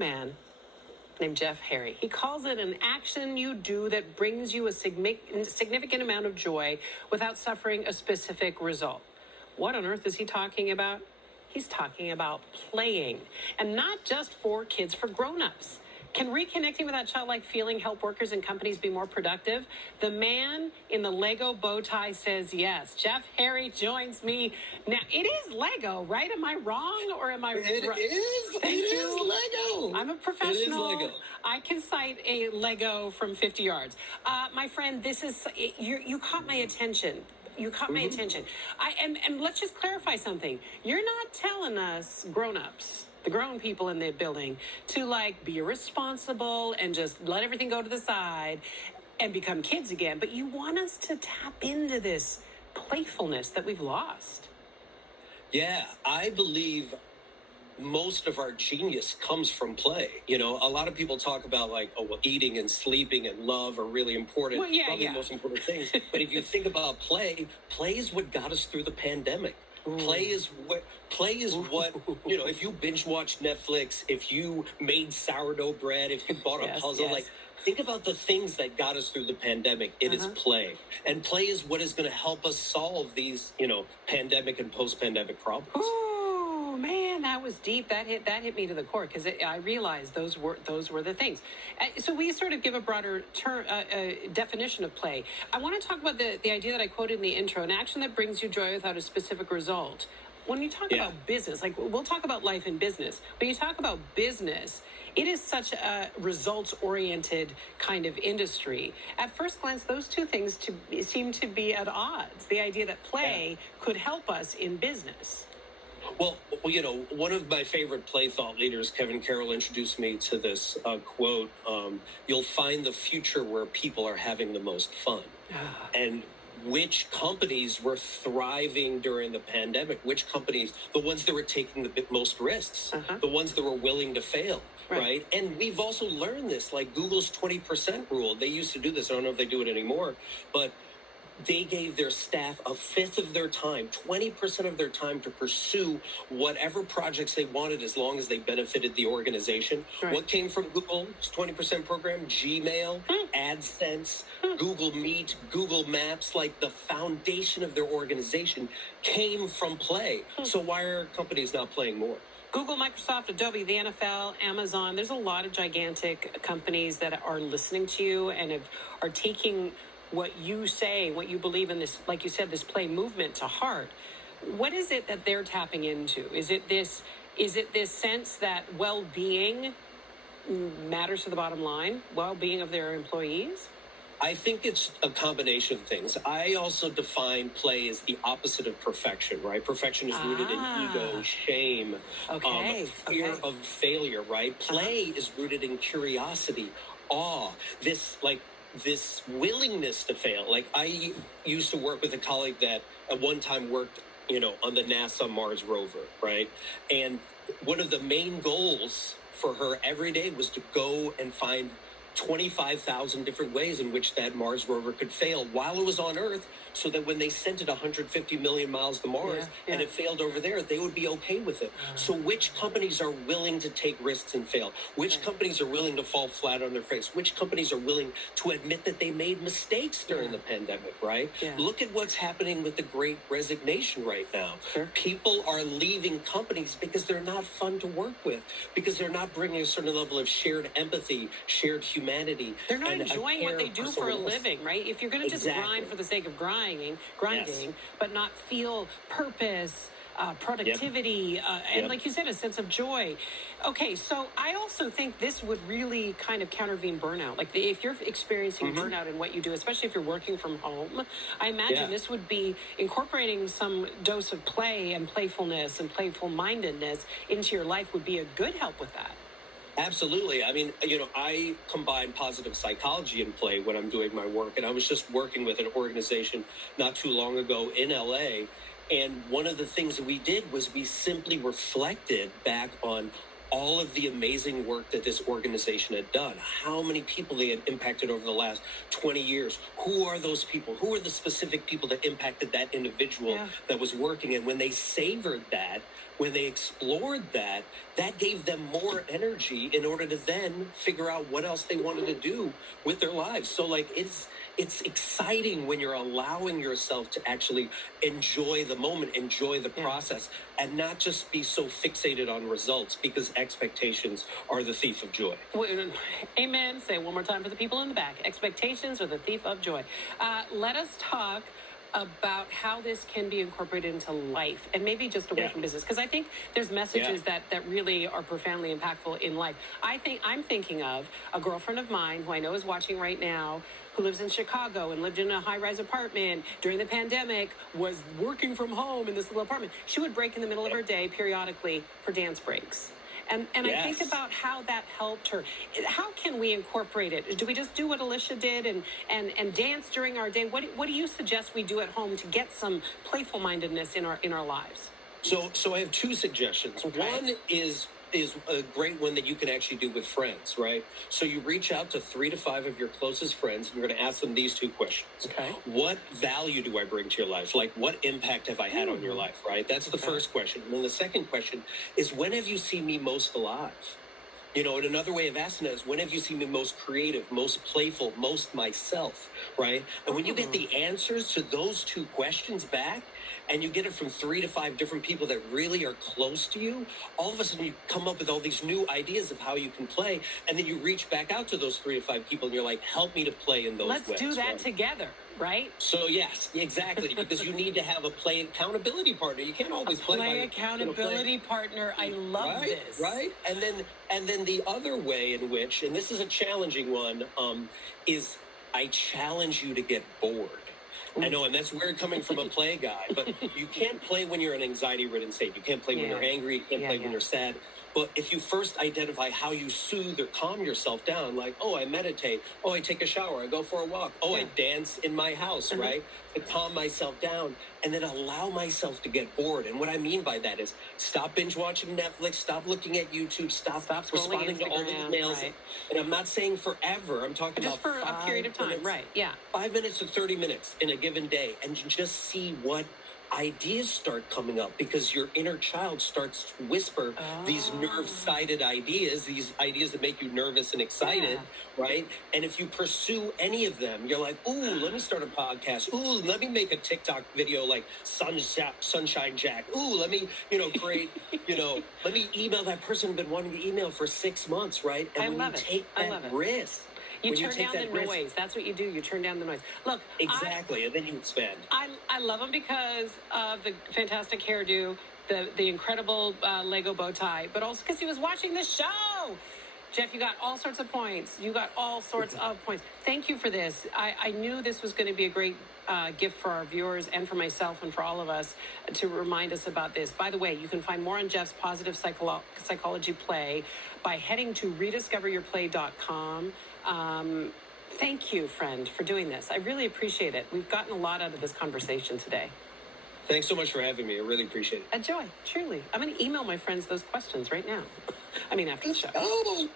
man named Jeff Harry. He calls it an action you do that brings you a significant amount of joy without suffering a specific result. What on earth is he talking about? He's talking about playing, and not just for kids, for grown-ups. Can reconnecting with that childlike feeling help workers and companies be more productive? The man in the Lego bow tie says yes. Jeff Harry joins me now. It is Lego, right? Am I wrong or am I right? It is. It is Lego. I'm a professional. It is Lego. I can cite a Lego from 50 yards. My friend, this is, you caught my attention. You caught my attention. And let's just clarify something. You're not telling us grown-ups, the grown people in the building, to like be irresponsible and just let everything go to the side and become kids again. But you want us to tap into this playfulness that we've lost. Yeah, I believe most of our genius comes from play. You know, a lot of people talk about like, oh, well, eating and sleeping and love are really important. Well, yeah, probably yeah. the most important things. But if you think about play is what got us through the pandemic. Ooh. Play is what, you know, if you binge watched Netflix, if you made sourdough bread, if you bought a puzzle, yes. like think about the things that got us through the pandemic. It is play. And play is what is going to help us solve these, you know, pandemic and post-pandemic problems. Oh man, that was deep. That hit me to the core because I realized those were the things. So we sort of give a broader definition of play. I want to talk about the idea that I quoted in the intro: an action that brings you joy without a specific result. When you talk about business, like we'll talk about life in business. When you talk about business, it is such a results-oriented kind of industry. At first glance, those two things seem to be at odds. The idea that play could help us in business. Well, you know, one of my favorite play thought leaders, Kevin Carroll, introduced me to this quote, you'll find the future where people are having the most fun. And which companies were thriving during the pandemic? Which companies, the ones that were taking the most risks, the ones that were willing to fail, right? And we've also learned this, like Google's 20% rule. They used to do this. I don't know if they do it anymore, but they gave their staff a fifth of their time, 20% of their time to pursue whatever projects they wanted as long as they benefited the organization. What came from Google's 20% program? Gmail, AdSense, Google Meet, Google Maps, like the foundation of their organization came from play. So why are companies not playing more? Google, Microsoft, Adobe, the NFL, Amazon, there's a lot of gigantic companies that are listening to you and are taking what you say, what you believe in, this, like you said, this play movement to heart. What is it that they're tapping into? Is it this sense that well-being matters to the bottom line, well-being of their employees? I think it's a combination of things. I also define play as the opposite of perfection, right? Perfection is rooted in ego, shame, fear of failure, right? Play is rooted in curiosity, awe, this willingness to fail. Like I used to work with a colleague that at one time worked, you know, on the NASA Mars rover, right? And one of the main goals for her every day was to go and find 25,000 different ways in which that Mars rover could fail while it was on Earth, so that when they sent it 150 million miles to Mars and it failed over there, they would be okay with it. So which companies are willing to take risks and fail? Which companies are willing to fall flat on their face? Which companies are willing to admit that they made mistakes during the pandemic, right? Look at what's happening with the Great Resignation right now. People are leaving companies because they're not fun to work with, because they're not bringing a certain level of shared empathy, shared humanity. They're not enjoying what they do for a living, right? If you're going to just grind for the sake of grinding, but not feel purpose, productivity, and like you said, a sense of joy. Okay, so I also think this would really kind of countervene burnout. Like if you're experiencing burnout in what you do, especially if you're working from home, I imagine this would be incorporating some dose of play and playfulness and playful mindedness into your life would be a good help with that. Absolutely. I mean, you know, I combine positive psychology and play when I'm doing my work. And I was just working with an organization not too long ago in LA. And one of the things that we did was we simply reflected back on all of the amazing work that this organization had done, how many people they had impacted over the last 20 years. Who are those people? Who are the specific people that impacted that individual that was working? And when they savored that, when they explored that, that gave them more energy in order to then figure out what else they wanted to do with their lives. So like it's exciting when you're allowing yourself to actually enjoy the moment, enjoy the process, and not just be so fixated on results, because expectations are the thief of joy. Amen. Say it one more time for the people in the back. Expectations are the thief of joy. Let us talk about how this can be incorporated into life and maybe just away from business, because I think there's messages that really are profoundly impactful in life. I'm thinking of a girlfriend of mine who I know is watching right now, who lives in Chicago and lived in a high-rise apartment during the pandemic, was working from home in this little apartment. She would break in the middle of her day periodically for dance breaks. And I think about how that helped her. How can we incorporate it? Do we just do what Alicia did and dance during our day? What do you suggest we do at home to get some playful mindedness in our lives? So I have two suggestions. Okay. One is a great one that you can actually do with friends, right? So you reach out to 3 to 5 of your closest friends, and you're going to ask them these 2 questions. Okay. What value do I bring to your life? Like, what impact have I had on your life, right? That's the first question. And then the second question is, when have you seen me most alive? You know, and another way of asking it is, when have you seen me most creative, most playful, most myself, right? And when you get the answers to those 2 questions back, and you get it from 3 to 5 different people that really are close to you, all of a sudden you come up with all these new ideas of how you can play, and then you reach back out to those 3 to 5 people, and you're like, help me to play in those ways. Let's do that together, right? So yes, exactly, because you need to have a play accountability partner. You can't always play accountability partner. I love this. Right? And then the other way in which, and this is a challenging one, is I challenge you to get bored. I know, and that's weird coming from a play guy, but you can't play when you're in an anxiety-ridden state. You can't play when you're angry. You can't play when you're sad. But if you first identify how you soothe or calm yourself down, like, oh, I meditate. Oh, I take a shower. I go for a walk. Oh, I dance in my house, right? To calm myself down, and then allow myself to get bored. And what I mean by that is stop binge watching Netflix, stop looking at YouTube, stop responding to all the emails. Right. And I'm not saying forever. I'm talking just about for a period of time, minutes, right? Yeah. 5 minutes to 30 minutes in a given day, and you just see what ideas start coming up, because your inner child starts to whisper these nerve-sided ideas, these ideas that make you nervous and excited, right? And if you pursue any of them, you're like, ooh, let me start a podcast. Ooh, let me make a TikTok video like Sunshine Jack. Ooh, let me, create, let me email that person I've been wanting to email for 6 months, right? And when you take that risk, you turn down the noise. That's what you do. You turn down the noise. Look, exactly, and then you expand. I love him because of the fantastic hairdo, the incredible Lego bow tie, but also because he was watching the show. Jeff, you got all sorts of points. You got all sorts of points. Thank you for this. I knew this was going to be a great gift for our viewers and for myself and for all of us to remind us about this. By the way, you can find more on Jeff's positive psychology play by heading to rediscoveryourplay.com. Thank you, friend, for doing this. I really appreciate it. We've gotten a lot out of this conversation today. Thanks so much for having me. I really appreciate it. A joy, truly. I'm going to email my friends those questions right now. I mean, after the show. Oh!